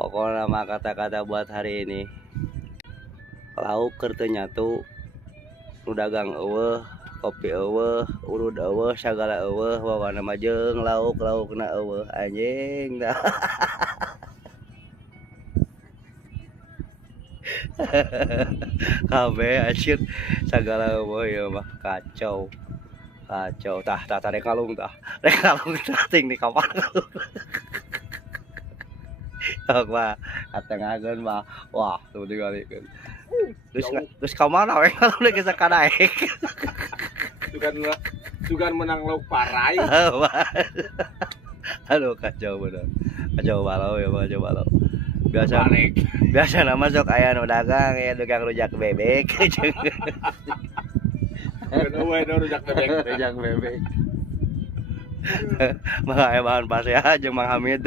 Pokoknya mah kata-kata buat hari ini lauk keur teu nyatu, nu dagang eueuh, kopi eueuh, urut eueuh, sagala eueuh, wawana mah jeung lauk-laukna eueuh anjing dah. Kabeh anjir sagala eueuh ieu mah kacau. Kacau tah rek kalung tah. Rek kalung tah ting di kapal. Sok mah atengakeun mah wah tuh digalikeun. Terus ka mana we kalung geus sakadaek. Sugan menang lauk parai. Aduh kacau bener. Kacau balau ya mah coba balau. Biasa nama sok aya nu dagang ya dagang rujak bebek. Rujak bebek. Rujak bebek. Mah aya bahan pas ya jeung Mang Hamid.